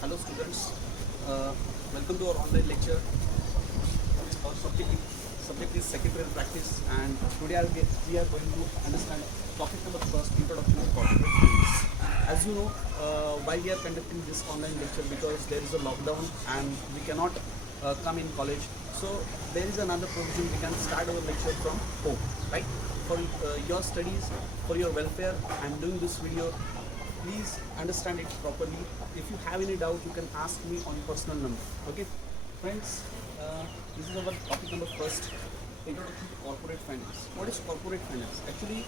Hello students, welcome to our online lecture. Our subject is secretarial practice, and today we are going to understand topic number first, introduction to corporate finance. As you know, why we are conducting this online lecture, because there is a lockdown and we cannot come in college. So there is another provision, we can start our lecture from home, right? For your studies, for your welfare, I am doing this video. Please understand it properly. If you have any doubt, you can ask me on personal number. Okay, friends, this is our topic number first, introduction to corporate finance. What is corporate finance? Actually,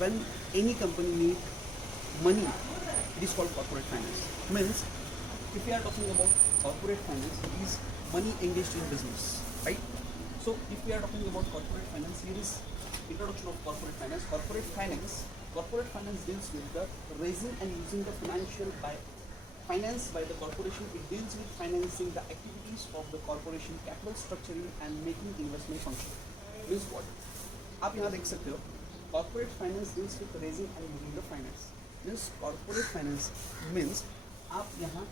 when any company needs money, it is called corporate finance. Means, if we are talking about corporate finance, it is money engaged in business, right? So, if we are talking about corporate finance, here is introduction of corporate finance. Corporate finance deals with the raising and using the finance by the corporation. It deals with financing the activities of the corporation, capital structuring and making investment function. Means what? आप यहाँ देख सकते हो, corporate finance deals with raising and using the finance. Means corporate finance means आप यहाँ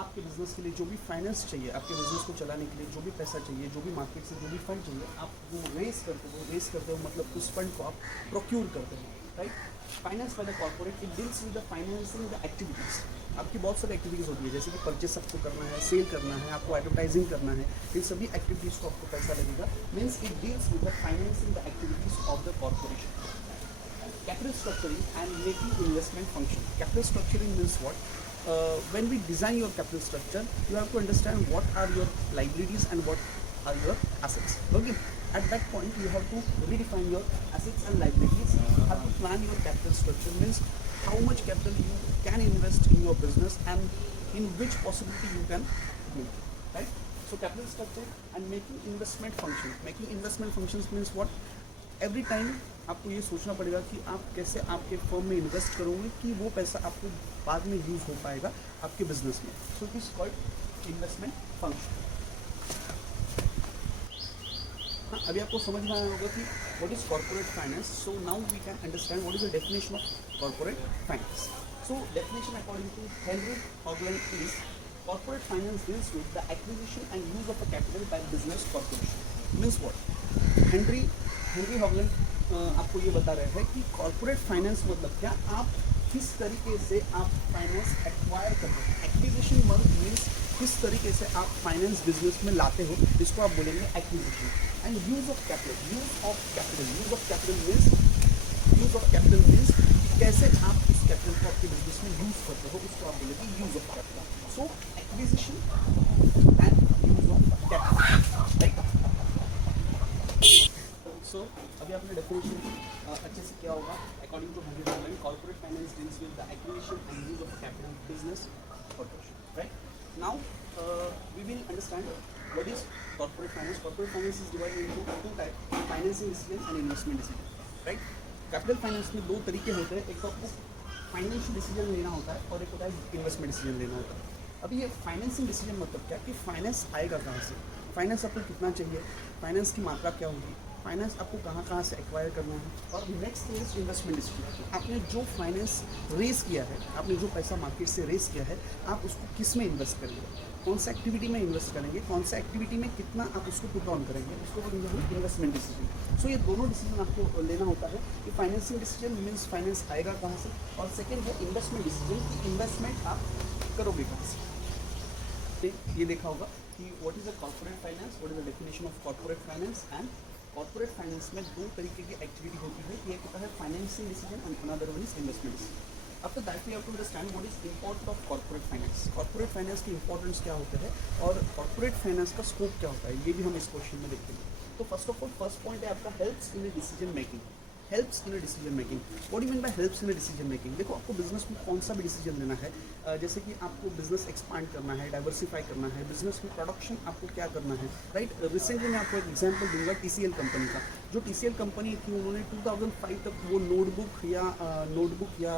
आपके business के लिए जो भी फाइनेंस चाहिए, आपके बिजनेस को चलाने के लिए जो भी पैसा चाहिए, जो भी मार्केट से जो भी फंड चाहिए, आप वो रेस करते हो मतलब उस फंड को आप प्रोक्यूर करते हो, right? Finance by the corporate, it deals with the financing the activities. आपकी बहुत सारी एक्टिविटीज़ होती है, जैसे कि परचेस आपको करना है, सेल करना है, आपको एडवर्टाइजिंग करना है, इन सभी एक्टिविटीज़ को आपको पैसा लगेगा. Means it deals with the financing the activities of the corporation. Capital structuring and making investment function. Capital structuring means what? When we design your capital structure, you have to understand what are your liabilities and what are your assets. Okay. At that point, you have to redefine your assets and liabilities. You have to plan your capital structure. Means how much capital you can invest in your business and in which possibility you can do. Right. So capital structure and making investment function. Making investment functions means what? Every time आपको ये सोचना पड़ेगा कि आप कैसे आपके firm में invest करोगे कि वो पैसा आपको बाद में यूज़ हो पाएगा आपके बिजनेस में. So it is called investment function. हाँ, अभी आपको समझ में आया होगा कि what is corporate finance. So now we can understand what is the definition of corporate finance. So definition according to Henry Hoagland is corporate finance deals with the acquisition and use of a capital by business corporation. Means what? Henry Hoagland आपको ये बता रहे हैं कि corporate finance मतलब क्या, आप किस तरीके से आप फाइनेंस एक्वायर करते हो. एक्विजिशन वर्ड मीन्स किस तरीके से आप फाइनेंस बिजनेस में लाते हो, इसको आप बोलेंगे acquisition. And use of capital means कैसे आप इस कैपिटल को आपके बिजनेस में यूज करते हो, उसको आप बोलेंगे use of capital. So acquisition and use of capital, right? So अभी आपने डेफिनेशन अच्छे से किया होगा. According to Henry Hoagland, corporate finance deals with the acquisition and use of capital business corporation. Right now we will understand what is corporate finance. Corporate finance is divided into two type, financing decision and investment decision. Right, capital finance में दो तरीके होते हैं. एक तो आपको financial decision लेना होता है और एक होता है इन्वेस्टमेंट डिसीजन लेना होता है. अभी ये फाइनेंसिंग डिसीजन मतलब क्या कि फाइनेंस आएगा कहाँ से, फाइनेंस आपको कितना चाहिए, फाइनेंस की मात्रा क्या होगी, फाइनेंस आपको कहाँ से एक्वायर करना है. और नेक्स्ट इज इन्वेस्टमेंट डिसीजन. आपने जो फाइनेंस रेस किया है, आपने जो पैसा मार्केट से रेस किया है, आप उसको किस में इन्वेस्ट करेंगे, कौन सा एक्टिविटी में इन्वेस्ट करेंगे, कौन सा एक्टिविटी में कितना आप उसको पुट ऑन करेंगे, उसको बोलेंगे हम इन्वेस्टमेंट डिसीजन. सो ये दोनों डिसीजन आपको लेना होता है. कि फाइनेंसिंग डिसीजन मीन्स फाइनेंस आएगा कहाँ से, और सेकेंड है इन्वेस्टमेंट डिसीजन कि इन्वेस्टमेंट आप करोगे कहाँ से. ये देखा होगा कि what is a corporate finance, what is the definition of corporate finance. And corporate finance में दो तरीके की एक्टिविटी होती है. एक होता है financing decision and another one is investment decision. After that we have to understand what is important of corporate finance. Corporate finance की इंपॉर्टेंस क्या होता है और कॉर्पोरेट फाइनेंस का स्कोप क्या होता है, ये भी हम इस क्वेश्चन में देखेंगे. तो first of all first point है आपका helps in decision making. Helps in decision making. What do you mean by helps in decision making? देखो, आपको बिजनेस में कौन सा भी डिसीजन लेना है, जैसे कि आपको बिजनेस एक्सपांड करना है, डाइवर्सिफाई करना है, बिजनेस में प्रोडक्शन आपको क्या करना है, राइट? रिसेंटली मैं आपको एक एग्जांपल दूंगा TCL कंपनी का. जो TCL कंपनी थी, उन्होंने 2005 तक वो नोटबुक या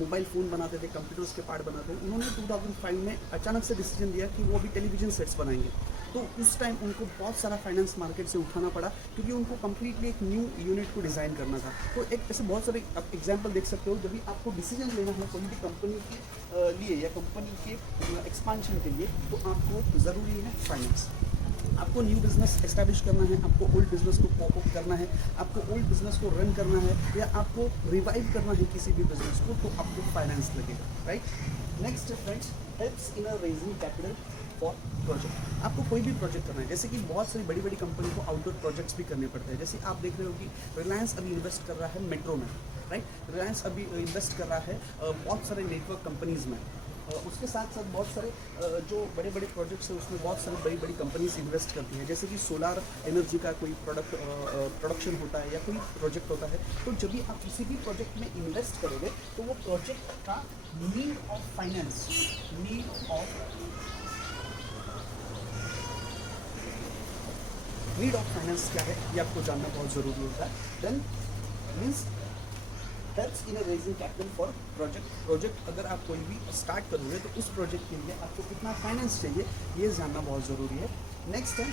मोबाइल फ़ोन बनाते थे, कंप्यूटर्स के पार्ट बनाते थे. उन्होंने 2005 में अचानक से डिसीजन लिया कि वो अभी टेलीविजन सेट्स बनाएंगे. तो उस टाइम उनको बहुत सारा फाइनेंस मार्केट से उठाना पड़ा, क्योंकि उनको कम्प्लीटली एक न्यू यूनिट को डिज़ाइन करना था. था। तो एक ऐसे बहुत सारे आप एग्जाम्पल देख सकते हो, जब भी आपको डिसीजन लेना है कोई भी कंपनी के लिए या कंपनी के एक्सपांशन के लिए, तो आपको ज़रूरी है फाइनेंस। आपको न्यू बिजनेस एस्टैब्लिश करना है, आपको ओल्ड बिजनेस को पॉप अप करना है, आपको ओल्ड बिजनेस को रन करना है, या आपको रिवाइव करना है किसी भी बिजनेस को, तो आपको फाइनेंस लगेगा, right. Next friends, helps in a raising capital for project. आपको कोई भी प्रोजेक्ट करना है, जैसे कि बहुत सारी बड़ी बड़ी कंपनी को आउटडोर प्रोजेक्ट्स भी करने पड़ते हैं। जैसे आप देख रहे हो कि रिलायंस अभी इन्वेस्ट कर रहा है मेट्रो में, राइट। रिलायंस अभी इन्वेस्ट कर रहा है बहुत सारे नेटवर्क कंपनीज में। उसके साथ साथ बहुत सारे जो बड़े बड़े प्रोजेक्ट्स हैं उसमें बहुत सारी बड़ी बड़ी कंपनीज इन्वेस्ट करती हैं। जैसे कि सोलार एनर्जी का कोई प्रोडक्शन होता है या कोई प्रोजेक्ट होता है, तो जब भी आप किसी भी प्रोजेक्ट में इन्वेस्ट करोगे तो वो प्रोजेक्ट का नीड ऑफ फाइनेंस क्या है, ये आपको जानना बहुत ज़रूरी होता है। Then means helps in raising capital for project. अगर आप कोई भी स्टार्ट करोगे तो उस प्रोजेक्ट के लिए आपको कितना फाइनेंस चाहिए, ये जानना बहुत ज़रूरी है। नेक्स्ट है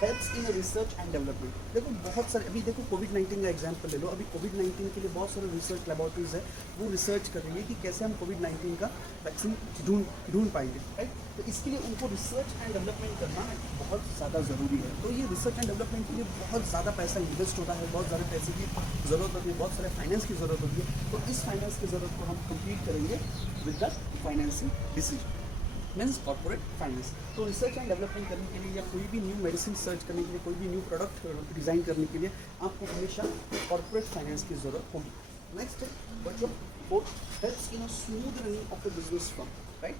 helps in research and development. देखो बहुत सारे, अभी देखो कोविड-19 का एग्जांपल ले लो। अभी कोविड-19 के लिए बहुत सारे रिसर्च लेबोरेटरीज है, वो रिसर्च कर रही है कि कैसे हम कोविड-19 का वैक्सीन ढूंढ पाएंगे, राइट। तो इसके लिए उनको रिसर्च एंड डेवलपमेंट करना बहुत ज़्यादा ज़रूरी है। तो ये रिसर्च एंड डेवलपमेंट के लिए बहुत ज़्यादा पैसा इन्वेस्ट होता है, बहुत ज़्यादा पैसे की ज़रूरत होती है, बहुत सारे फाइनेंस की ज़रूरत होती है। तो इस फाइनेंस की ज़रूरत को हम कंप्लीट करेंगे with the financing decision, means corporate finance. तो रिसर्च एंड डेवलपमेंट करने के लिए या कोई भी न्यू मेडिसिन सर्च करने के लिए, कोई भी न्यू प्रोडक्ट डिज़ाइन करने के लिए आपको हमेशा कॉर्पोरेट फाइनेंस की ज़रूरत होगी। नेक्स्ट है बच्चों, fourth, helps in a smooth running of a business firm, right.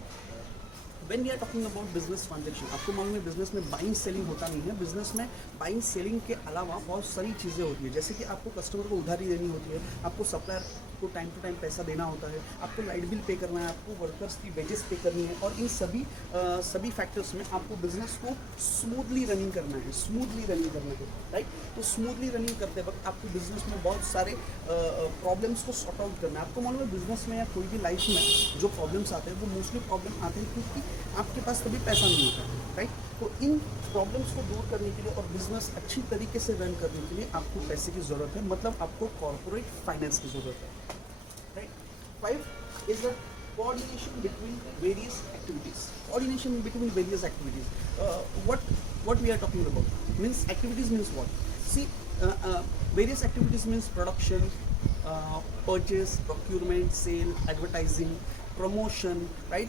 When we are talking about business transaction, आपको मालूम है बिजनेस में बाइंग सेलिंग होता नहीं है। बिजनेस में बाइंग सेलिंग के अलावा बहुत सारी चीज़ें होती है, जैसे कि आपको कस्टमर को उधारी देनी होती है, आपको सप्लायर को टाइम टू टाइम पैसा देना होता है, आपको लाइट बिल पे करना है, आपको वर्कर्स की वेजेस पे करनी है, और इन सभी फैक्टर्स में आपको बिजनेस को स्मूथली रनिंग करना है, राइट। तो स्मूथली रनिंग करते वक्त आपको बिजनेस में बहुत सारे प्रॉब्लम्स को सॉर्ट आउट करना है। आपको मालूम है बिजनेस में या कोई भी लाइफ में जो प्रॉब्लम्स आते हैं वो मोस्टली प्रॉब्लम आते हैं क्योंकि आपके पास कभी पैसा नहीं होता है, राइट। तो इन प्रॉब्लम्स को दूर करने के लिए और बिजनेस अच्छी तरीके से रन करने के लिए आपको पैसे की ज़रूरत है, मतलब आपको कॉर्पोरेट फाइनेंस की ज़रूरत है, right. 5 is the coordination between various activities. What we are talking about means activities means what? See, various activities means production, purchase, procurement, sale, advertising, promotion, right,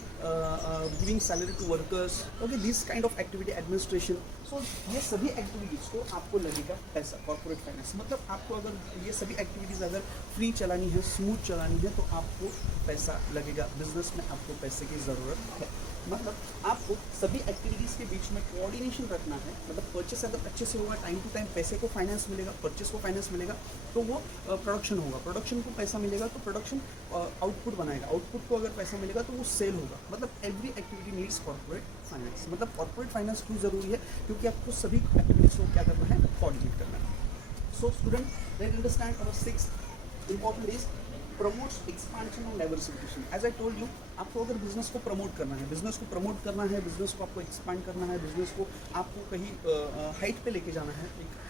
giving salary to workers, okay, this kind of activity, administration. So ये सभी activities को आपको लगेगा पैसा, corporate finance. मतलब आपको अगर ये सभी एक्टिविटीज़ अगर फ्री चलानी है, स्मूथ चलानी है, तो आपको पैसा लगेगा। बिजनेस में आपको पैसे की ज़रूरत है, मतलब आपको सभी एक्टिविटीज़ के बीच में कोऑर्डिनेशन रखना है। मतलब परचेस अगर अच्छे से होगा, टाइम टू टाइम पैसे को फाइनेंस मिलेगा, परचेस को फाइनेंस मिलेगा, तो वो प्रोडक्शन होगा, प्रोडक्शन को पैसा मिलेगा तो प्रोडक्शन आउटपुट बनाएगा, आउटपुट को अगर पैसा मिलेगा तो वो सेल होगा। मतलब every activity needs corporate finance. मतलब कॉर्पोरेट फाइनेंस क्यों ज़रूरी है, क्योंकि आपको सभी एक्टिविटीज़ को क्या करना है, कोऑर्डिनेट करना है। So student, let understand our 6th important is promotes expansion और diversification. As I told you, आपको अगर बिजनेस को प्रमोट करना है, बिजनेस को आपको एक्सपांड करना है, बिजनेस को आपको कहीं हाइट पे लेके जाना है, एक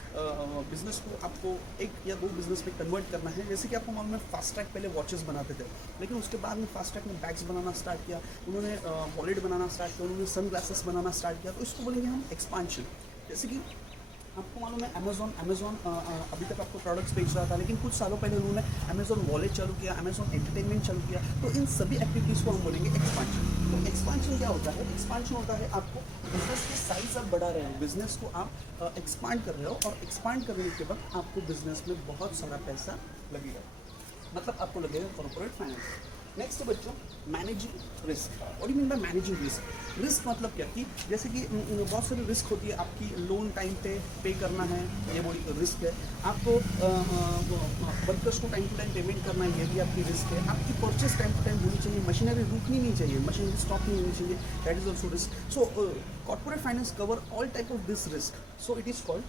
बिजनेस को आपको एक या दो बिजनेस में कन्वर्ट करना है। जैसे कि आपको मालूम है फास्ट ट्रैक पहले वॉचेस बनाते थे, लेकिन उसके बाद में फास्ट ट्रैक में बैग्स बनाना स्टार्ट किया, उन्होंने वॉलेट बनाना स्टार्ट किया, उन्होंने सन ग्लासेस बनाना स्टार्ट किया, तो इसको बोलेंगे हम एक्सपांशन। जैसे कि आपको मालूम है अमेज़ॉन अभी तक आपको प्रोडक्ट्स बेच रहा था, लेकिन कुछ सालों पहले उन्होंने अमेज़ॉन वॉलेट चालू किया, अमेज़ॉन एंटरटेनमेंट चालू किया। तो इन सभी एक्टिविटीज़ को हम बोलेंगे एक्सपांशन। तो एक्सपांशन क्या होता है? एक्सपांशन होता है आपको बिजनेस की साइज आप बढ़ा रहे हो, बिजनेस को आप एक्सपांड कर रहे हो, और एक्सपांड करने के बाद आपको बिजनेस में बहुत सारा पैसा लगेगा, मतलब आपको लगेगा कॉर्पोरेट फाइनेंस। नेक्स्ट बच्चों, managing risk. What do mean by managing risk? Risk मतलब क्या कि जैसे कि बहुत सारी रिस्क होती है, आपकी लोन टाइम पे करना है, ये बड़ी रिस्क है। आपको वर्कर्स को टाइम टू टाइम पेमेंट करना है, ये भी आपकी रिस्क है। आपकी परचेस टाइम टू टाइम होनी चाहिए, मशीनरी रुकनी नहीं चाहिए, मशीनरी स्टॉप नहीं होनी चाहिए, that is also risk. So corporate finance cover all type of this risk, so it is called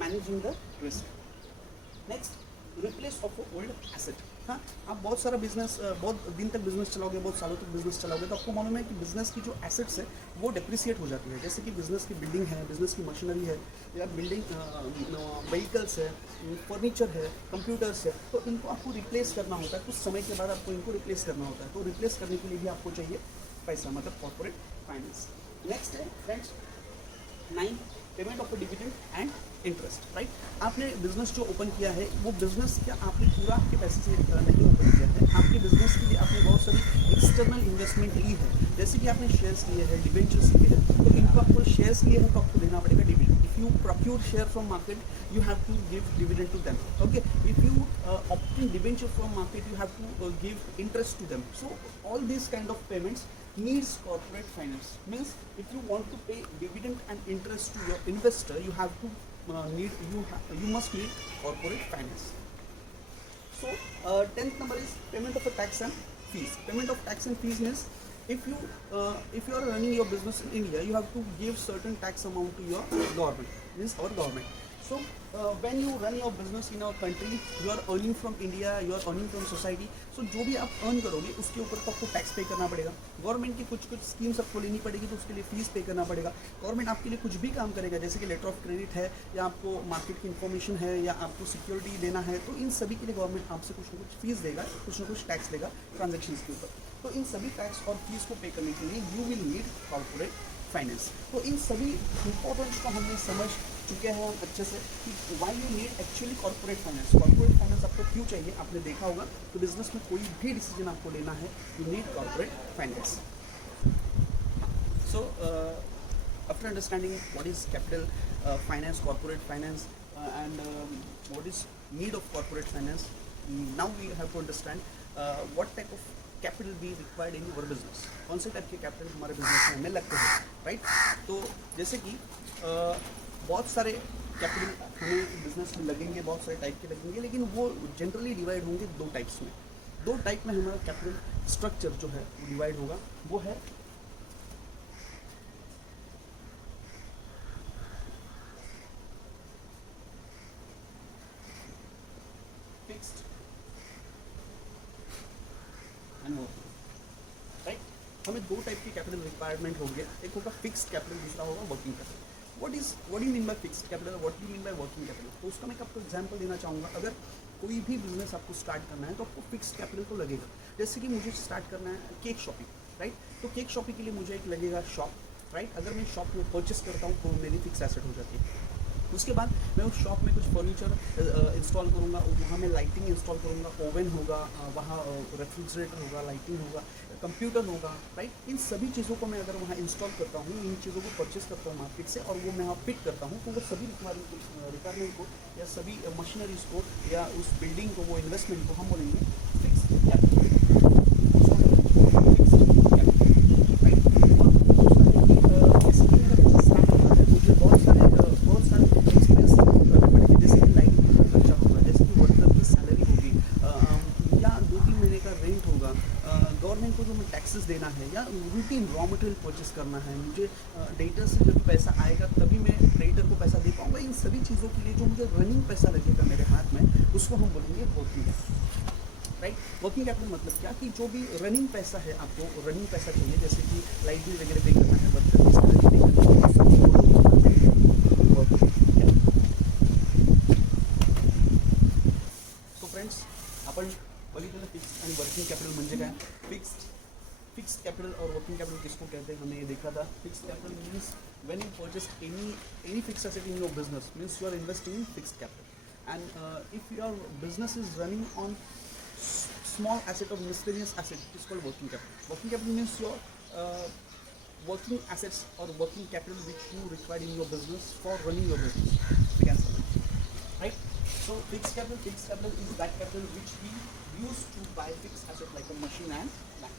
managing the risk. Next, replace of old asset. हाँ, आप बहुत सारा बिजनेस, बहुत दिन तक बिजनेस चलाओगे, बहुत सालों तक बिजनेस चलाओगे, तो आपको मालूम है कि बिजनेस की जो एसेट्स है वो डिप्रिसिएट हो जाती है। जैसे कि बिजनेस की बिल्डिंग है, बिजनेस की मशीनरी है, या बिल्डिंग व्हीकल्स है, फर्नीचर है, कंप्यूटर्स है, तो इनको आपको रिप्लेस करना होता है। कुछ समय के बाद आपको इनको रिप्लेस करना होता है। तो रिप्लेस करने के लिए भी आपको चाहिए पैसा, मतलब कॉर्पोरेट फाइनेंस। नेक्स्ट है friends 9, payment of dividend and interest. Right, आपने बिजनेस जो ओपन किया है वो बिजनेस क्या आपने पूरा आपके पैसे से नहीं ओपन किया है। आपके बिजनेस के लिए आपने बहुत सारी एक्सटर्नल इन्वेस्टमेंट ली है, जैसे कि आपने शेयर्स लिए हैं, डिवेंचर्स लिए हैं, तो इनको आपको शेयर्स लिए हैं तो आपको देना पड़ेगा dividend. If you procure share from market you have to give dividend to them. Okay, if you obtain debenture from market, you have to give interest to them. So all these kind of payments needs corporate finance. Means if you want to pay dividend and interest to your investor, you have to you must need corporate finance. So 10th number is payment of a tax and fees. Payment of tax and fees means if you are running your business in India, you have to give certain tax amount to your government, means our government. So when you run your business in our country, you are earning from India, you are earning from society. So जो भी आप earn करोगे उसके ऊपर तो आपको tax पे करना पड़ेगा। गवर्नमेंट की कुछ स्कीम्स आपको लेनी पड़ेगी, तो उसके लिए फीस पे करना पड़ेगा। गवर्नमेंट आपके लिए कुछ भी काम करेगा, जैसे कि लेटर ऑफ क्रेडिट है, या आपको मार्केट की इन्फॉर्मेशन है, या आपको सिक्योरिटी देना है, तो इन सभी के लिए गवर्नमेंट आपसे कुछ ना कुछ फीस देगा, कुछ ना कुछ टैक्स लेगा ट्रांजेक्शन के ऊपर। तो इन सभी टैक्स और फीस को पे करने के लिए you will need corporate finance. तो इन सभी इंपॉर्टेंट्स को हमने समझ चुके हैं हम अच्छे से कि why you need actually corporate finance. Corporate finance आपको क्यों चाहिए, आपने देखा होगा। तो बिजनेस में कोई भी डिसीजन आपको लेना है, you need corporate finance. So after understanding what is capital finance, corporate finance, and what is need of corporate finance, now we have to understand what type of capital be required in your business. कौन से type के capital हमारे business में हमें लगते हैं, right. तो जैसे कि बहुत सारे कैपिटल हमें बिजनेस में लगेंगे, बहुत सारे टाइप के लगेंगे, लेकिन वो जनरली डिवाइड होंगे 2 टाइप्स में। 2 टाइप में हमारा कैपिटल स्ट्रक्चर जो है वो डिवाइड होगा। वो है फिक्स्ड एंड वर्किंग, राइट। हमें 2 टाइप की कैपिटल रिक्वायरमेंट होंगे, एक होगा फिक्स्ड कैपिटल, दूसरा होगा working capital. what do you mean by fixed capital, what do you mean by working capital? तो उसका मैं आपको एग्जांपल देना चाहूँगा। अगर कोई भी बिजनेस आपको स्टार्ट करना है तो आपको फिक्स्ड कैपिटल तो लगेगा। जैसे कि मुझे स्टार्ट करना है केक शॉपिंग, राइट। तो केक शॉपिंग के लिए मुझे एक लगेगा शॉप, राइट। अगर मैं शॉप में परचेस करता हूँ तो मेरी फिक्स एसेट हो जाती है। उसके बाद मैं उस शॉप में कुछ फर्नीचर इंस्टॉल करूँगा, वहाँ मैं लाइटिंग इंस्टॉल करूँगा, ओवन होगा, वहाँ रेफ्रिजरेटर होगा, लाइटिंग होगा, कंप्यूटर होगा, राइट। इन सभी चीज़ों को मैं अगर वहाँ इंस्टॉल करता हूँ, इन चीज़ों को परचेस करता हूँ मार्केट से, और वो मैं वहाँ फिट करता हूँ, तो वो सभी रिक्वायरमेंट को या सभी मशीनरीज को या उस बिल्डिंग को, वो इन्वेस्टमेंट को हम बोलेंगे फिक्स्ड कैपिटल। गवर्नमेंट को जो मैं टैक्सेस देना है, या रूटीन रॉ मटेरियल परचेस करना है, मुझे डेटर से जब पैसा आएगा तभी मैं क्रेडिटर को पैसा दे पाऊँगा। इन सभी चीज़ों के लिए जो मुझे रनिंग पैसा लगेगा मेरे हाथ में, उसको हम बोलेंगे working capital, right. Working capital मतलब क्या, कि जो भी रनिंग पैसा है, आपको रनिंग पैसा चाहिए, जैसे कि लाइट बिल वगैरह पे करना है, वर्कर की सैलरी पे करना है। सो फ्रेंड्स, आपण बघितलं फिक्स्ड आणि वर्किंग कैपिटल म्हणजे काय। फिक्स्ड कैपिटल और वर्किंग कैपिटल किसको कहते हैं, हमने ये देखा था। Fixed capital means when you purchase any fixed asset in your business, means you are investing in fixed capital. And if your business is running on small asset or miscellaneous asset, it is called working capital. Working capital means your working assets or working capital which you require in your business for running your business. We can say, right? So fixed capital is that capital which we use to buy fixed asset like a machine and land.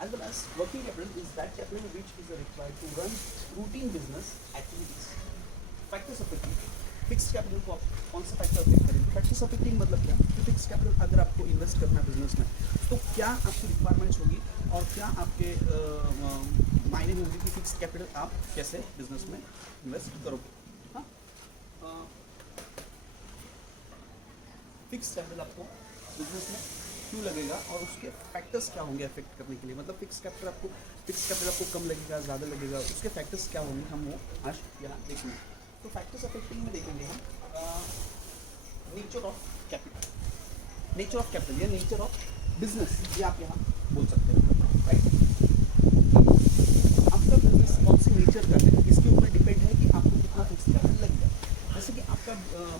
As well as working capital is that capital which is required to run routine business activities. Factors affecting fix capital को आप कौन सा factor affect करेंगे। Factors affecting मतलब क्या, कि fix capital अगर आपको इन्वेस्ट करना है बिजनेस में, तो क्या आपकी रिक्वायरमेंट्स होगी और क्या आपके मायने होंगे कि फिक्स कैपिटल आप कैसे बिजनेस में इन्वेस्ट करोगे। हाँ, फिक्स कैपिटल आपको बिजनेस में क्यों लगेगा और उसके फैक्टर्स क्या होंगे अफेक्ट करने के लिए, मतलब फिक्स कैपिटल आपको कम लगेगा, ज़्यादा लगेगा, उसके फैक्टर्स क्या होंगे, हम वो आज यहाँ देखेंगे। तो फैक्टर्स अफेक्टिंग में देखेंगे हम नेचर ऑफ कैपिटल या नेचर ऑफ बिजनेस, ये आप यहाँ बोल सकते हो, राइट। आपका बिजनेस कौन सी नेचर का है, इसके ऊपर डिपेंड है कि आपको कितना फिक्स कैपिटल लगेगा। जैसे कि आपका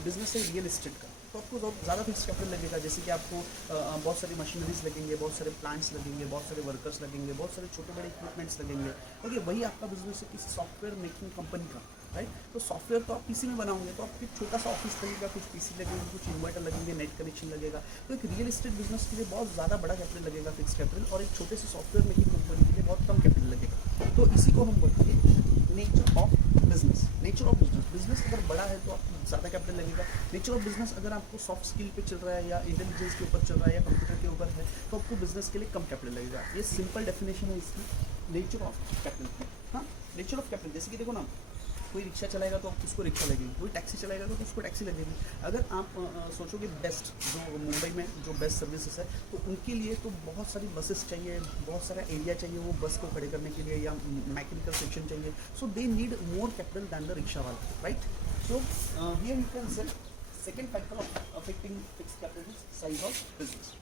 बिजनेस है रियल एस्टेट का, तो आपको ज़्यादा फिक्स कैपिटल लगेगा। जैसे कि आपको बहुत सारी मशीनरीज लगेंगे, बहुत सारे प्लांट्स लगेंगे, बहुत सारे वर्कर्स लगेंगे, बहुत सारे छोटे बड़े इक्विपमेंट्स लगेंगे। ओके, वही आपका बिजनेस है किसी सॉफ्टवेयर मेकिंग कंपनी का, राइट। तो सॉफ्टवेयर तो आप पीसी में बनाओगे, तो आपको छोटा सा ऑफिस लगेगा, कुछ पीसी लगेंगे, कुछ इन्वर्टर लगेंगे, नेट कनेक्शन लगेगा। तो एक रियल एस्टेट बिजनेस के लिए बहुत ज़्यादा बड़ा कैपिटल लगेगा फिक्स कैपिटल, और एक छोटे से सॉफ्टवेयर मेकिंग कंपनी के लिए बहुत कम कैपिटल लगेगा। तो इसी को हम बोलते हैं नेचर ऑफ बिजनेस। बिजनेस अगर बड़ा है तो आपको ज़्यादा कैपिटल लगेगा। नेचर ऑफ बिजनेस अगर आपको सॉफ्ट स्किल पे चल रहा है या इंटेलिजेंस के ऊपर चल रहा है या कंप्यूटर के ऊपर है, तो आपको बिजनेस के लिए कम कैपिटल लगेगा। ये सिंपल डेफिनेशन है इसकी नेचर ऑफ कैपिटल की। हाँ, नेचर ऑफ कैपिटल, जैसे कि देखो ना, कोई रिक्शा चलाएगा तो उसको रिक्शा लगेगी, कोई टैक्सी चलाएगा तो उसको टैक्सी लगेगी। अगर आप सोचोगे बेस्ट, जो मुंबई में जो बेस्ट सर्विसेज है, तो उनके लिए तो बहुत सारी बसेस चाहिए, बहुत सारा एरिया चाहिए वो बस को खड़े करने के लिए, या मैकेनिकल सेक्शन चाहिए। So they need more capital than the rickshaw वाला, right. So here you can say second factor of affecting fixed capital is size of business.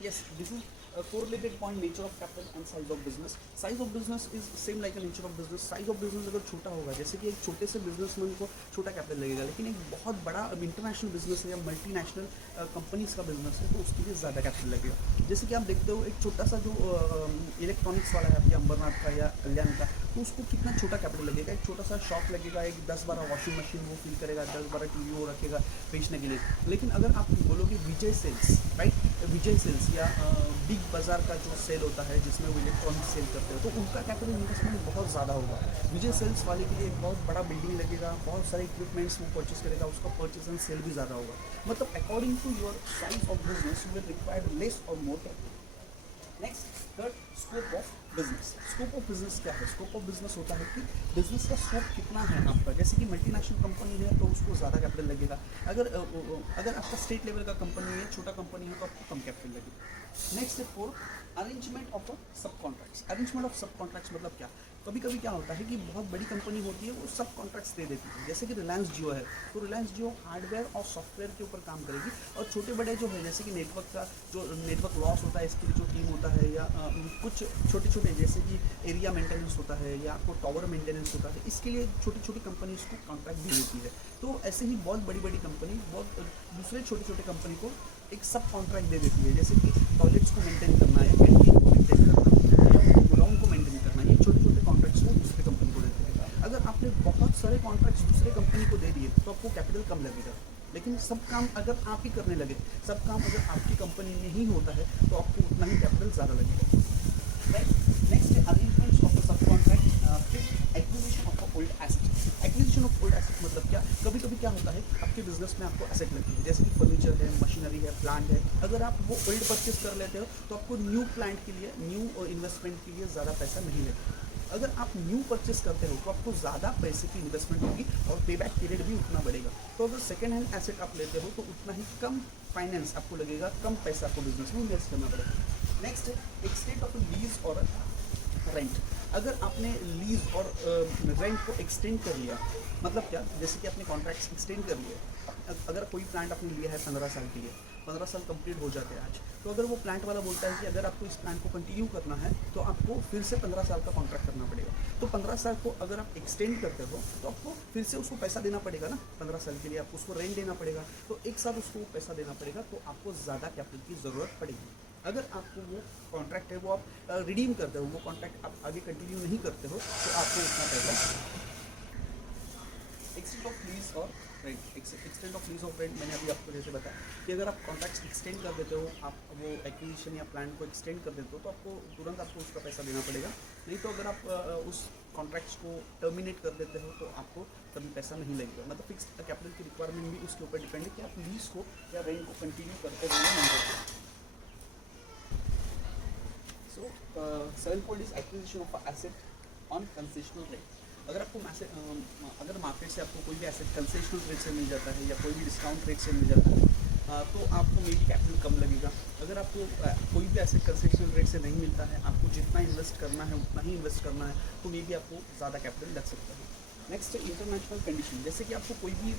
Yes, this is a correlated point, nature of capital and size of business. Size of business is same like a nature of business. Size of business अगर छोटा होगा, जैसे कि एक छोटे से businessman को छोटा कैपिटल लगेगा, लेकिन एक बहुत बड़ा इंटरनेशनल बिजनेस है या मल्टीनेशनल कंपनीज का बिजनेस है, तो उसके लिए ज़्यादा कैपिटल लगेगा। जैसे कि आप देखते हो एक छोटा सा जो इलेक्ट्रॉनिक्स वाला है, या अंबरनाथ का या कल्याण का, तो उसको कितना छोटा कैपिटल लगेगा। एक छोटा सा शॉप लगेगा, एक 10-12 वॉशिंग मशीन वो फील करेगा, 10-12 टीवी वो रखेगा बेचने के लिए। लेकिन अगर आप बोलोगे विजय सेल्स, राइट, विजय सेल्स या बिग बाज़ार का जो सेल होता है जिसमें वो इलेक्ट्रॉनिक्स सेल करते हो, तो उनका कैपिटल इन्वेस्टमेंट बहुत ज़्यादा होगा। विजय सेल्स वाले के लिए एक बहुत बड़ा बिल्डिंग लगेगा, बहुत सारे इक्विपमेंट्स वो परचेस करेगा, उसका परचेस एंड सेल भी ज़्यादा होगा। मतलब according to your size of business you will require less और more capital. Next, third, scope of business. Scope of business क्या है? स्कोप ऑफ बिजनेस होता है कि बिजनेस का स्कोप कितना है आपका। जैसे कि मल्टीनेशनल कंपनी है तो उसको ज़्यादा कैपिटल लगेगा। अगर आपका स्टेट लेवल का कंपनी है, छोटा कंपनी है, तो आपको कम कैपिटल लगेगा। नेक्स्ट है फोर्थ, अरेंजमेंट ऑफ सब कॉन्ट्रैक्ट्स। अरेंजमेंट ऑफ सब कॉन्ट्रैक्ट्स मतलब क्या? कभी कभी क्या होता है कि बहुत बड़ी कंपनी होती है, वो सब कॉन्ट्रैक्ट्स दे देती है। जैसे कि रिलायंस जियो है, तो रिलायंस जियो हार्डवेयर और सॉफ्टवेयर के ऊपर काम करेगी, और छोटे बड़े जो है जैसे कि नेटवर्क का जो नेटवर्क लॉस होता है इसके लिए जो टीम होता है, या कुछ छोटे छोटे जैसे कि एरिया मेंटेनेंस होता है या आपको टावर मेंटेनेंस होता है, इसके लिए छोटी छोटी कंपनी उसको कॉन्ट्रैक्ट दी देती है। तो ऐसे ही बहुत बड़ी बड़ी कंपनी बहुत दूसरे छोटे छोटे कंपनी को एक सब कॉन्ट्रैक्ट दे देती है। जैसे कि टॉयलेट्स को मेंटेन करना है, कैंटीन को मेंटेन करना है, या ग्राउंड को मेंटेन करना है, ये छोटे छोटे कॉन्ट्रैक्ट्स को दूसरे कंपनी को देते हैं। अगर आपने बहुत सारे कॉन्ट्रैक्ट्स दूसरे कंपनी को दे दिए तो आपको कैपिटल कम लगेगा। लेकिन सब काम अगर आप ही करने लगे, सब काम अगर आपकी कंपनी में ही होता है, तो आपको उतना ही कैपिटल ज़्यादा लगेगा। नेक्स्ट है arrangements of the sub contract. Acquisition of old asset. Acquisition of old asset मतलब क्या? कभी कभी क्या होता है आपके बिजनेस में आपको एसेट लगती है, जैसे कि फर्नीचर है, मशीनरी है, प्लांट है। अगर आप वो ओल्ड परचेस कर लेते हो तो आपको न्यू प्लांट के लिए, न्यू इन्वेस्टमेंट के लिए ज़्यादा पैसा नहीं लगेगा। अगर आप न्यू परचेस करते हो तो आपको ज़्यादा पैसे की इन्वेस्टमेंट होगी और पे बैक पीरियड भी उतना बढ़ेगा। तो अगर सेकेंड हैंड एसेट आप लेते हो तो उतना ही कम फाइनेंस आपको लगेगा, कम पैसा आपको बिजनेस में इन्वेस्ट करना पड़ेगा। नेक्स्ट है एक्सटेंड ऑफ लीज और रेंट। अगर आपने लीज और रेंट को एक्सटेंड कर लिया, मतलब क्या? जैसे कि आपने कॉन्ट्रैक्ट्स एक्सटेंड कर लिए। अगर कोई प्लांट आपने लिया है 15 साल के लिए, 15 साल कंप्लीट हो जाते हैं आज, तो अगर वो प्लांट वाला बोलता है कि अगर आपको इस प्लांट को कंटिन्यू करना है तो आपको फिर से 15 साल का कॉन्ट्रैक्ट करना पड़ेगा। तो 15 साल को अगर आप एक्सटेंड करते हो तो आपको फिर से उसको पैसा देना पड़ेगा ना। 15 साल के लिए आपको उसको रेंट देना पड़ेगा, तो एक साथ उसको पैसा देना पड़ेगा, तो आपको ज़्यादा कैपिटल की ज़रूरत पड़ेगी। अगर आपको वो कॉन्ट्रैक्ट है वो आप रिडीम करते हो, वो कॉन्ट्रैक्ट आप आगे कंटिन्यू नहीं करते हो, तो आपको उतना पैसा। एक्सटेंड ऑफ लीज और rent. Extend of lease of rent मैंने अभी आपको जैसे बताया कि अगर आप कॉन्ट्रैक्ट्स एक्सटेंड कर देते हो, आप वो एक्विजिशन या प्लान को एक्सटेंड कर देते हो, तो आपको तुरंत आपको उसका पैसा देना पड़ेगा। नहीं तो अगर आप उस कॉन्ट्रैक्ट्स को टर्मिनेट कर देते हो तो आपको कभी पैसा नहीं लगेगा। मतलब फिक्स कैपिटल की रिक्वायरमेंट भी उसके ऊपर डिपेंड है कि आप लीज को या रेंट को कंटिन्यू करते हो या नहीं करते। So, 7 point is acquisition of asset on concessional rate. अगर आपको अगर मार्केट से आपको कोई भी एसेट कंसेशनल रेट से मिल जाता है या कोई भी डिस्काउंट रेट से मिल जाता है, तो आपको मे बी कैपिटल कम लगेगा। अगर आपको कोई भी ऐसे कंसेशनल रेट से नहीं मिलता है, आपको जितना इन्वेस्ट करना है उतना ही इन्वेस्ट करना है, तो मे बी आपको ज़्यादा कैपिटल लग सकता है। नेक्स्ट इंटरनेशनल कंडीशन, जैसे कि आपको कोई भी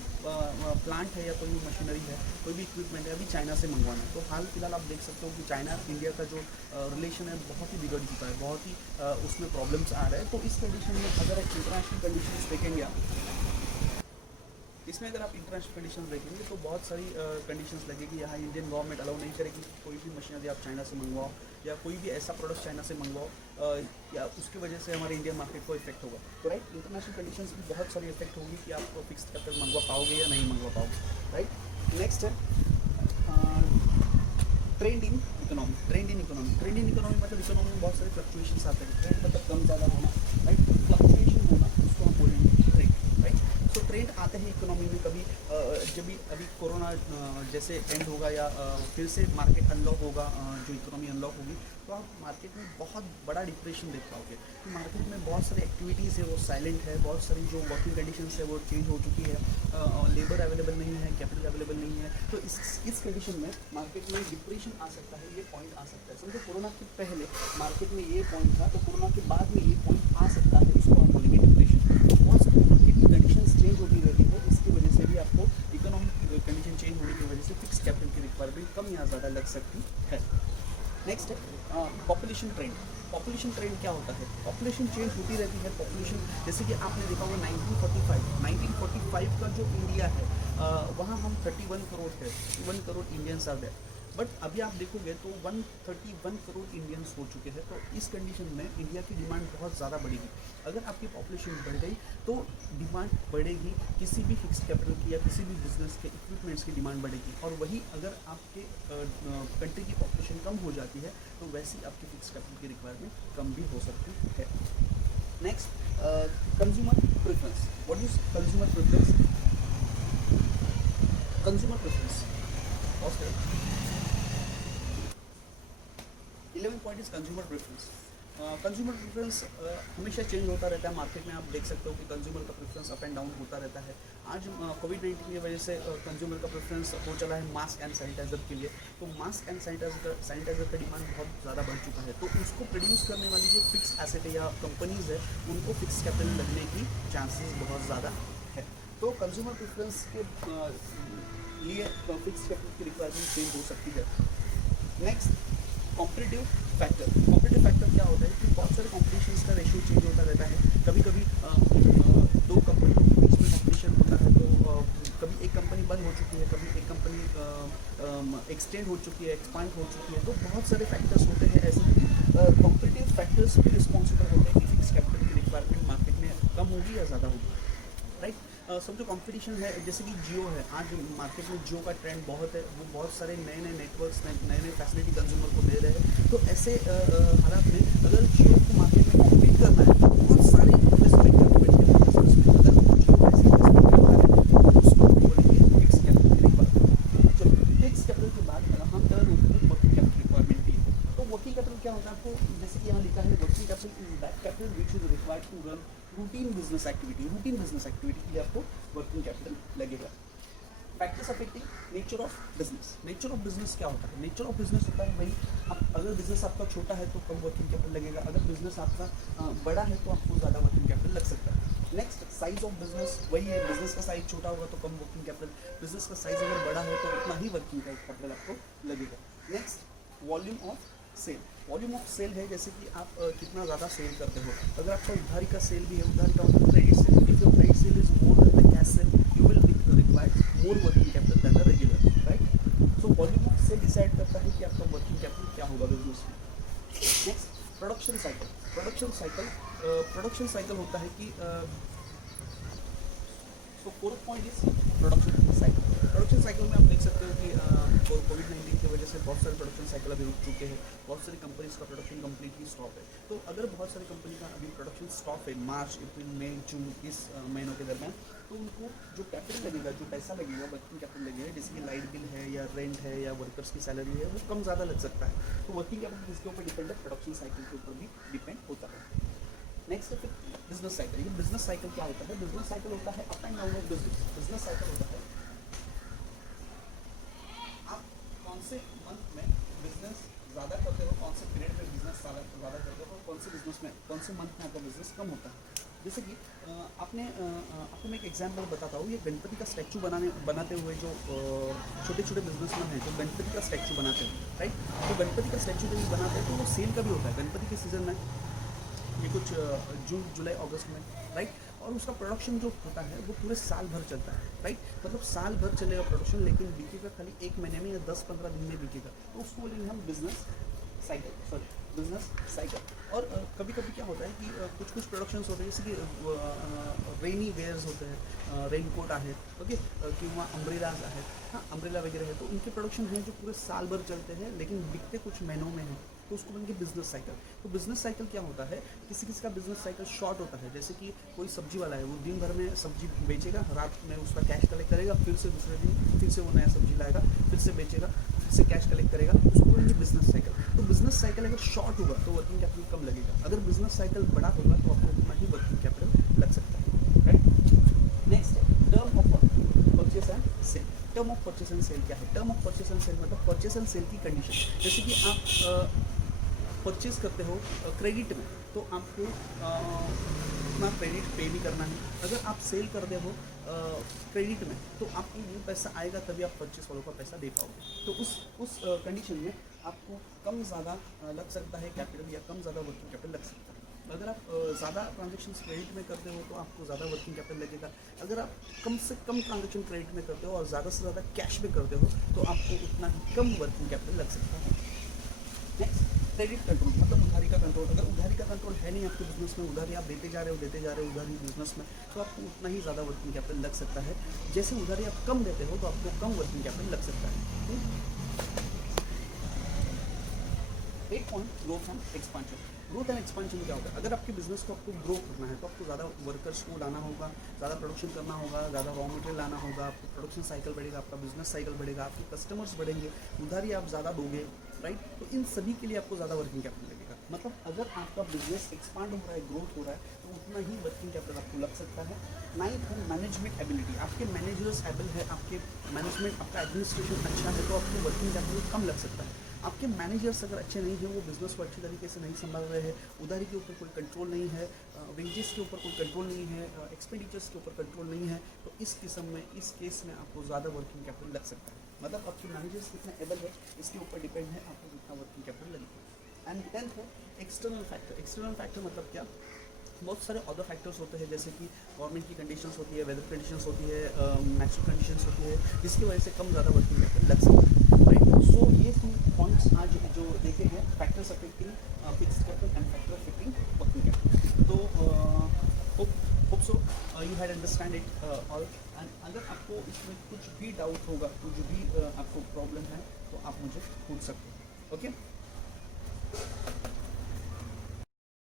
प्लांट है या कोई भी मशीनरी है, कोई भी इक्विपमेंट है, अभी चाइना से मंगवाना है, तो हाल फिलहाल आप देख सकते हो कि चाइना इंडिया का जो रिलेशन है बहुत ही बिगड़ चुका है, बहुत ही उसमें प्रॉब्लम्स आ रहे हैं। तो इस कंडीशन में अगर एक इंटरनेशनल कंडीशन देखेंगे आप, इसमें अगर आप इंटरनेशनल कंडीशन देखेंगे तो बहुत सारी कंडीशंस लगेगी। यहाँ इंडियन गवर्नमेंट अलाउ नहीं करेगी कि कोई भी मशीनरी आप चाइना से मंगवाओ या कोई भी ऐसा प्रोडक्ट चाइना से मंगवाओ या उसकी वजह से हमारे इंडियन मार्केट को इफेक्ट होगा। तो राइट, इंटरनेशनल कंडीशंस की बहुत सारी इफेक्ट होगी कि आप फिक्स कैपिटल मंगवा पाओगे या नहीं मंगवा पाओगे। राइट, नेक्स्ट है trend in economy. Trend in economy मतलब इकोनॉमी में बहुत सारे फ्लक्चुएशंस आते हैं। ट्रेंड मतलब कम ज़्यादा होना, राइट, फ्लक्चुएशन होना, उसको हम बोलेंगे ट्रेंड। राइट, तो ट्रेंड आते हैं इकोनॉमी में कभी जब भी अभी कोरोना जैसे एंड होगा या फिर से मार्केट अनलॉक होगा, जो इकोनॉमी अनलॉक होगी, तो आप मार्केट में बहुत बड़ा डिप्रेशन देख पाओगे कि मार्केट में बहुत सारी एक्टिविटीज़ है वो साइलेंट है, बहुत सारी जो वर्किंग कंडीशंस है वो चेंज हो चुकी है, लेबर अवेलेबल नहीं है, कैपिटल अवेलेबल नहीं है। तो इस कंडीशन में मार्केट में डिप्रेशन आ सकता है, ये पॉइंट आ सकता है। समझो कोरोना के पहले मार्केट में ये पॉइंट था, तो कोरोना के बाद में ये पॉइंट आ सकता है, इसको हम बोलेंगे डिप्रेशन। तो बहुत सारी मार्केट की कंडीशंस चेंज होती रहती है, इसकी वजह से भी आपको इकोनॉमिक कंडीशन चेंज होने की वजह से फिक्स कैपिटल की रिक्वायरमेंट कम या ज़्यादा लग सकती है। नेक्स्ट है पॉपुलेशन ट्रेंड। पॉपुलेशन ट्रेंड क्या होता है? पॉपुलेशन चेंज होती रहती है। पॉपुलेशन जैसे कि आपने देखा होगा 1945 का जो इंडिया है वहाँ हम 31 करोड़ थे, 1 करोड़ इंडियंस आ गए। बट अभी आप देखोगे तो 131 करोड़ इंडियंस हो चुके हैं। तो इस कंडीशन में इंडिया की डिमांड बहुत ज़्यादा बढ़ेगी। अगर आपकी पॉपुलेशन बढ़ गई तो डिमांड बढ़ेगी, किसी भी फिक्स कैपिटल की या किसी भी बिजनेस के इक्विपमेंट्स की डिमांड बढ़ेगी। और वही अगर आपके कंट्री की पॉपुलेशन कम हो जाती है तो वैसी आपकी फिक्स कैपिटल की रिक्वायरमेंट कम भी हो सकती है। Next, consumer preference. What is consumer preference? Consumer preference 11 point is consumer preference. Consumer preference हमेशा चेंज होता रहता है। मार्केट में आप देख सकते हो कि कंज्यूमर का प्रेफरेंस अप एंड डाउन होता रहता है। आज कोविड-19 की वजह से कंज्यूमर का प्रेफरेंस हो चला है मास्क एंड सैनिटाइजर के लिए। तो मास्क एंड सैनिटाइजर का डिमांड बहुत ज़्यादा बढ़ चुका है। तो उसको प्रोड्यूस करने वाली जो फिक्स एसेट है या कंपनीज है, उनको फिक्स कैपिटल लगने की चांसेस बहुत ज़्यादा है। तो कंज्यूमर प्रेफरेंस के लिए फिक्स कैपिटल की रिक्वायरमेंट चेंज हो सकती है। Next, competitive factor. Competitive factor क्या होता है कि बहुत सारे कॉम्पिटिशन्स का रेशियो चेंज होता रहता है। कभी कभी दो कंपनियों के बीच में कॉम्पिटिशन होता है, तो कभी एक कंपनी बंद हो चुकी है, कभी एक कंपनी एक्सटेंड हो चुकी है, एक्सपांड हो चुकी है। तो बहुत सारे फैक्टर्स होते हैं ऐसे। कॉम्पिटिटिव फैक्टर्स भी रिस्पॉन्सिबल होते हैं कि फिक्स कैपिटल की रिक्वायरमेंट मार्केट में कम होगी या ज़्यादा होगी। राइट, सब जो कंपटीशन है, जैसे कि जियो है, आज मार्केट में जियो का ट्रेंड बहुत है। वो बहुत सारे नए नए नेटवर्क्स, नए नए फैसिलिटी कंज्यूमर को दे रहे हैं। तो ऐसे हालात में अगर जियो को मार्केट में कॉम्पीट करना है तो बहुत सारी इन्वेस्टमेंट करनी पड़ती है। अगर जियो ऐसी इन्वेस्टमेंट करता है तो उसको बोलेंगे फिक्स कैपिटल की रिक्वायरमेंट। चलो, फिक्स कैपिटल के बाद हम टर्न होते हैं वर्किंग कैपिटल रिक्वायरमेंट की। तो वर्किंग कैपिटल क्या होता है? आपको जैसे कि यहाँ लिखा है, working capital is that capital which is required to run routine business activity के लिए आपको वर्किंग कैपिटल लगेगा। Factors affecting nature of business. Nature of business क्या होता है? नेचर ऑफ बिजनेस होता है भाई, आप अगर बिजनेस आपका छोटा है तो कम वर्किंग कैपिटल लगेगा, अगर बिजनेस आपका बड़ा है तो आपको ज़्यादा वर्किंग कैपिटल लग सकता है। Next, size of business. वही है, बिजनेस का साइज छोटा होगा तो कम वर्किंग कैपिटल, बिजनेस का साइज अगर बड़ा है तो उतना ही वर्किंग कैपिटल आपको लगेगा। Next, volume of sale. Volume of sale है जैसे कि आप कितना ज़्यादा सेल करते हो। अगर आपका उधारी का सेल भी है, उधारी का मतलब credit sale, if your credit sale is more than the cash sale, you will require more working capital than the regular. Right, so volume of sale decide करता है कि आपका वर्किंग कैपिटल क्या होगा बिजनेस में। Next, production cycle. Production cycle होता है कि तो fourth point is production cycle. Production cycle में आप देख सकते हो कि कोविड-19 की वजह से बहुत सारे प्रोडक्शन साइकिल अभी रुक चुके हैं। बहुत सारी कंपनीज का प्रोडक्शन कम्प्लीटली स्टॉप है। तो अगर बहुत सारी कंपनी का अभी प्रोडक्शन स्टॉप है मार्च, अप्रैल, मई, जून, इस महीनों के दरमियान, तो उनको जो कैपिटल लगेगा, जो पैसा लगेगा, वर्किंग कैपिटल लगेगा, जैसे कि लाइट बिल है या रेंट है या वर्कर्स की सैलरी है, वो कम ज़्यादा लग सकता है। तो वर्किंग कैपिटल किसके ऊपर डिपेंड है? प्रोडक्शन साइकिल के ऊपर भी डिपेंड होता है। नेक्स्ट है बिजनेस साइकिल। ये बिजनेस साइकिल क्या होता है? बिजनेस साइकिल होता है up and down of business. Business cycle होता है से मंथ में बिजनेस ज़्यादा करते हो, कौन से पीरियड में बिजनेस ज़्यादा करते हो, कौन से बिजनेस में, कौन से मंथ में आपका बिजनेस कम होता है। जैसे कि आपको मैं एक एग्जांपल बताता हूँ। ये गणपति का स्टैचू बनाते हुए जो छोटे छोटे बिजनेसमैन हैं जो गणपति का स्टैचू बनाते हैं, राइट। तो गणपति का स्टैचू जब बनाते हैं तो वो सेल का भी होता है गणपति के सीज़न में, ये कुछ जून जुलाई अगस्त में, राइट। और उसका प्रोडक्शन जो होता है वो पूरे साल भर चलता है, राइट। मतलब साल भर चलेगा प्रोडक्शन, लेकिन बिकेगा खाली एक महीने में या 10-15 दिन में बिकेगा। तो उसको बोलेंगे हम बिजनेस साइकिल। और कभी कभी क्या होता है कि कुछ कुछ प्रोडक्शंस होते हैं, जैसे कि रेनी वेयर्स होते हैं, रेनकोट आहे, ओके, किंवा अम्ब्रेलाज आहेत, हाँ अम्ब्रेला वगैरह है, तो उनके प्रोडक्शन हैं जो पूरे साल भर चलते हैं लेकिन बिकते कुछ महीनों में हैं, तो उसको बोलेंगे बिजनेस साइकिल। तो बिजनेस साइकिल क्या होता है, किसी किसी का बिजनेस साइकिल शॉर्ट होता है। जैसे कि कोई सब्जी वाला है, वो दिन भर में सब्जी बेचेगा, रात में उसका कैश कलेक्ट करेगा, फिर से दूसरे दिन फिर से वो नया सब्जी लाएगा, फिर से बेचेगा, फिर से कैश कलेक्ट करेगा, उसको बोलेंगे बिजनेस साइकिल। तो बिजनेस साइकिल अगर शॉर्ट होगा तो वर्किंग कैपिटल कम लगेगा, अगर बिजनेस साइकिल बड़ा होगा तो आपको उतना ही वर्किंग कैपिटल लग सकता है, राइट। नेक्स्ट है term of purchase and sale. Term of purchase and sale क्या है? Term of purchase and sale मतलब परचेस एंड सेल की कंडीशन। जैसे कि आप परचेस करते हो क्रेडिट में, तो आपको अपना क्रेडिट पे भी करना है। अगर आप सेल करते हो क्रेडिट में, तो आपको वो पैसा आएगा तभी आप परचेस वालों का पैसा दे पाओगे। तो उस कंडीशन में आपको कम ज़्यादा लग सकता है कैपिटल, या कम ज़्यादा वर्किंग कैपिटल लग सकता है। अगर आप ज़्यादा ट्रांजेक्शन क्रेडिट में करते हो तो आपको ज़्यादा वर्किंग कैपिटल लगेगा। अगर आप कम से कम ट्रांजेक्शन क्रेडिट में करते हो और ज़्यादा से ज़्यादा कैश में करते हो तो आपको उतना ही कम वर्किंग कैपिटल लग सकता है। नेक्स्ट, क्रेडिट कंट्रोल मतलब उधारी का कंट्रोल। अगर उधारी का कंट्रोल है नहीं आपके बिजनेस में, उधारी आप देते जा रहे हो उधारी बिजनेस में, तो आपको उतना ही ज़्यादा वर्किंग कैपिटल लग सकता है। जैसे उधारी आप कम देते हो तो आपको कम वर्किंग कैपिटल लग सकता है। 8 point growth and expansion. Growth and expansion क्या होता है? अगर आपके बिजनेस को आपको ग्रो करना है तो आपको ज़्यादा वर्कर्स को लाना होगा, ज़्यादा प्रोडक्शन करना होगा, ज़्यादा रॉ मटेरियल लाना होगा, आपको प्रोडक्शन साइकिल बढ़ेगा, आपका बिजनेस साइकिल बढ़ेगा, आपके कस्टमर्स बढ़ेंगे, उधारी आप ज़्यादा दोगे, राइट। तो इन सभी के लिए आपको ज़्यादा वर्किंग कैपिटल लगेगा। मतलब अगर आपका बिजनेस एक्सपांड हो रहा है, ग्रोथ हो रहा है, तो उतना ही वर्किंग कैपिटल आपको लग सकता है। 9th है मैनेजमेंट एबिलिटी। आपके मैनेजर्स एबल है, आपके मैनेजमेंट, आपका एडमिनिस्ट्रेशन अच्छा है, तो आपको वर्किंग कैपिटल कम लग सकता है। आपके मैनेजर्स अगर अच्छे नहीं हैं, वो बिज़नेस को अच्छी तरीके से नहीं संभाल रहे हैं, उधारी के ऊपर कोई कंट्रोल नहीं है, वेजेस के ऊपर कोई कंट्रोल नहीं है, एक्सपेंडिचर्स के ऊपर कंट्रोल नहीं है, तो इस किस्म में, इस केस में आपको ज़्यादा वर्किंग कैपिटल लग सकता है। मतलब आपके मैनेजर्स कितना एबल है इसके ऊपर डिपेंड है आपको कितना वर्किंग कैपिटल लगेगा। एंड 10th है एक्सटर्नल फैक्टर। एक्सटर्नल फैक्टर मतलब क्या? बहुत सारे अदर फैक्टर्स होते हैं, जैसे कि गवर्नमेंट की कंडीशंस होती है, वेदर कंडीशंस होती है, नेचुरल कंडीशंस होती है, जिसकी वजह से कम ज़्यादा वर्किंग कैपिटल लग सकता है, राइट। सो ये 2 पॉइंट्स आज जो देखे हैं, factors affecting fixed capital and factor affecting working capital. तो hope so you had understand it all. And अगर आपको इसमें कुछ भी डाउट होगा, कुछ भी आपको प्रॉब्लम है, तो आप मुझे पूछ सकते हो, ओके।